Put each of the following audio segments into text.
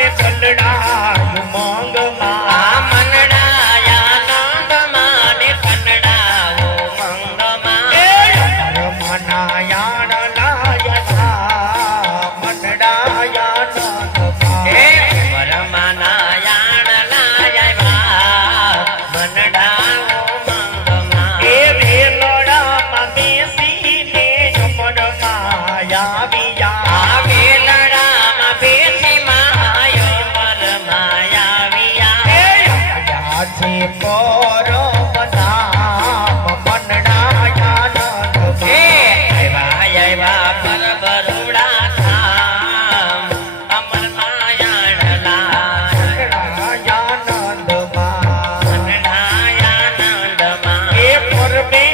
ને કલડાયું મંગમાં મનડાયા નંદમાં ને કનડાવો મંગમાં રમનાયાણ લાયલા મનડાયા નંદમાં પરમાનાયાણ લાયવા મનડાવો મંગમાં એ વેલડામાં બેસીને જમણમાં આવ્યા વેલડામાં બેસી માયો મરમાયા છે પરમ નામ મનડાયા નંદમાં આવ્યા પર બરુડા ધામ અમર માયાણ મનડાયા નંદમાં નંદમાં એ પરમે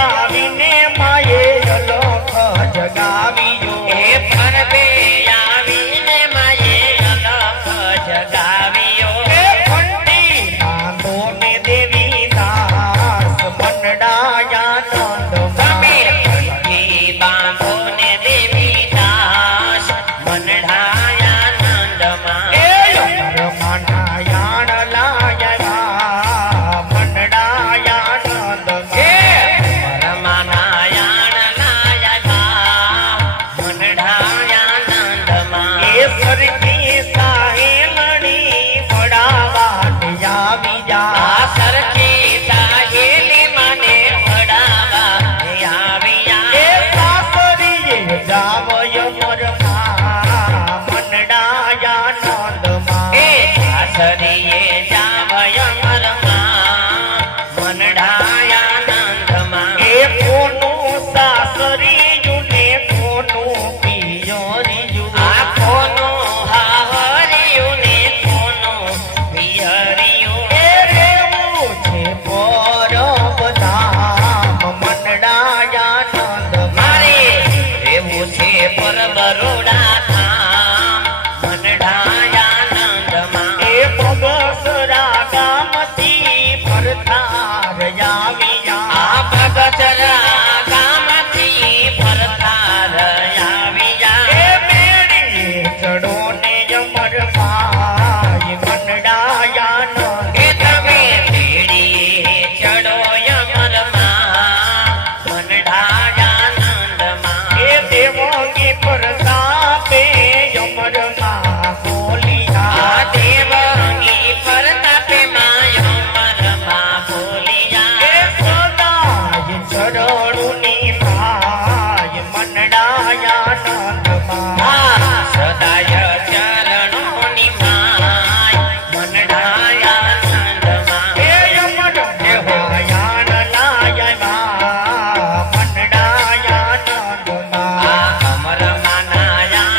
આવીને માએ અલખ જગાવ્યો એ પરબે આવીને માયે અલખ જગાવ્યો એ પંડી બાંધો ને દેવી દાસ મનડાયા તમે નંદમાં પંખી બાંધો ને દેવી દાસ મનડાયા નંદમાં એ રમનાયાણ લાયવા મનડાયા નંદમાં પરમાનાયાણ લાયવા મનડાયા નંદમાં એ સરખી સાહેલણી વડાવાટ આવી જા આ સરખી સાહેલી મને વડાવા આવ્યા એ સાસરીએ જાવય મરમાં મનડાયા નંદમાં એ સાસરીએ જાવય મરમાં મનડાયા નંદમાં એ કોનું સાસરીયું ને કોનું પિયરિયું આ કોનો હાહરિયું ને કોનો પિયરિયું એ રેવું છે પરમ ધામ મનડાયા નંદમાં મારે એવું છે પર બરોડા ધામ મનડાયા નંદમાં એ બગસરા ગામથી ભરતાર આવ્યા આ ભગતરા ગામથી ફરતાર આવ્યા એ મેળી ચડો ને અમર ભાઈ મનડાયા નંદ એ તમે ભેડીએ ચડો યમરમાં મનડાયા નંદમાં એ દેવોની પ્રતાપે અમરમાં બોલિયા આ દેવંગી પરતાપે માયો મરમાં બોલિયા એ સદાય ચરણુની ભાઈ મનડાયા નંદમાં આ સદાય ચરણોની માય મનડાયા નંદમાં એ અમર દેવાયાન લાયવા મનડાયા નંદમાં આ અમર માનાયા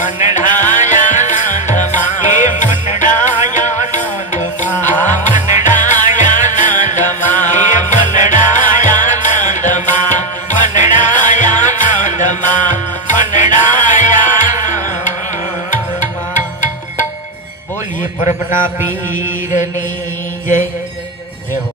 મનડાયા નંદમાં એ મનડાયા નંદમાં આ મનડાયા નંદમાં એ મનડાયા નંદમાં મનડાયા નંદમાં મનડાયા બોલીએ પરબના પીરની જય